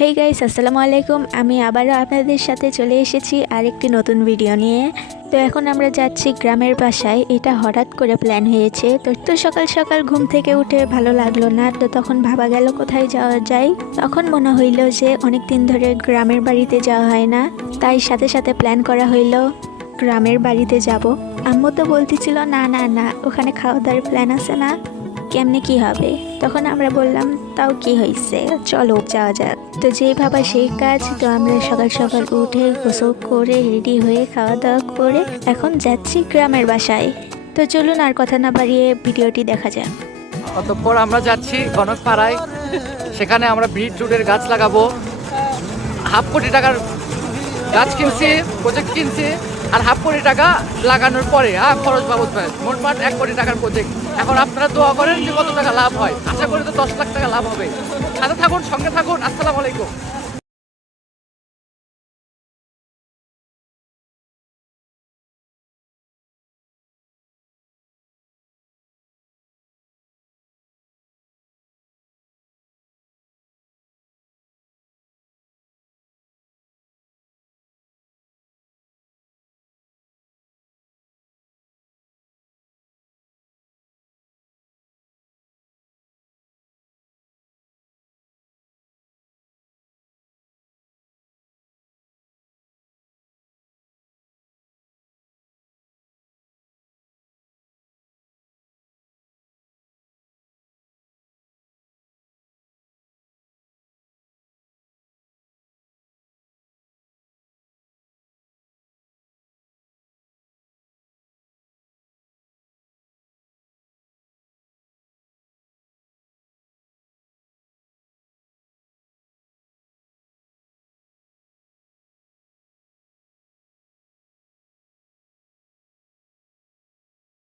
Hey guys, আসসালামু আলাইকুম। আমি আবারও আপনাদের সাথে চলে এসেছি আরেকটি নতুন ভিডিও নিয়ে। তো এখন আমরা যাচ্ছি গ্রামের বাসায়। এটা হঠাৎ করে প্ল্যান হয়েছে। তো সকাল সকাল ঘুম থেকে উঠে ভালো লাগলো না, তো তখন ভাবা গেল কোথায় যাওয়া যায়। তখন মনে হইল যে অনেক দিন ধরে গ্রামের বাড়িতে যাওয়া হয় না, তাই সাথে সাথে প্ল্যান করা হইল গ্রামের বাড়িতে যাব। আম্মু তো বলতেছিল না না না, ওখানে খাওয়া দাওয়ার প্ল্যান আছে না, কেমনে কি হবে। তখন আমরা বললাম তাও কি হয়েছে, চলো যাওয়া যাক। তো যেই ভাবা সেই কাজ। তো আমরা সকাল সকাল উঠে গোসল করে রেডি হয়ে খাওয়া দাওয়া করে এখন যাচ্ছি গ্রামের বাসায়। তো চলুন আর কথা না বাড়িয়ে ভিডিওটি দেখা যাক। অতঃপর আমরা যাচ্ছি গণকপাড়ায়। সেখানে আমরা বিটরুটের গাছ লাগাবো। 5 কোটি টাকার গাছ কিনছি, প্রজেক্ট কিনছি, আর 5 কোটি টাকা লাগানোর পরে খরচ বাবদ মোটমাট 1 কোটি টাকার প্রজেক্ট। এখন আপনারা দোয়া করেন যে কত টাকা লাভ হয়। আশা করি তো 10 লাখ টাকা লাভ হবে। সাথে থাকুন, সঙ্গে থাকুন। আসসালামু আলাইকুম।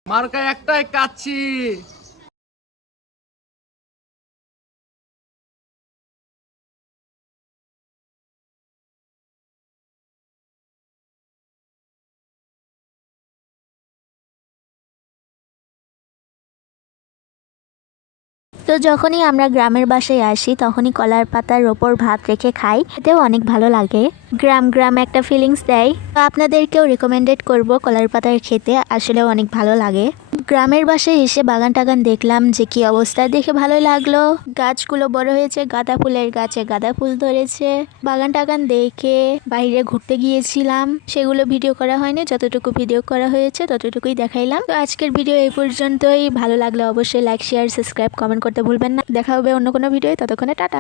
মার্কা একটাই, কাচ্চি। তো যখনই আমরা গ্রামের বাসায় আসি তখনই কলার পাতার ওপর ভাত রেখে খাই, এতেও অনেক ভালো লাগে। গ্রাম গ্রাম একটা ফিলিংস দেয়। তো আপনাদেরকেও রেকমেন্ডেড করব কলার পাতার খেতে, আসলেও অনেক ভালো লাগে। গ্রামের বাসায় এসে বাগান টাগান দেখলাম যে কি অবস্থা, দেখে ভালো লাগলো। গাছগুলো বড় হয়েছে, গাঁদা ফুলের গাছে গাঁদা ফুল ধরেছে। বাগান টাগান দেখে বাইরে ঘুরতে গিয়েছিলাম, সেগুলো ভিডিও করা হয়নি, যতটুকু ভিডিও করা হয়েছে ততটুকুই দেখাইলাম। তো আজকের ভিডিও এই পর্যন্তই। ভালো লাগলে অবশ্যই লাইক, শেয়ার, সাবস্ক্রাইব, কমেন্ট করতে ভুলবেন না। দেখা হবে অন্য কোনো ভিডিও। ততক্ষণে টাটা।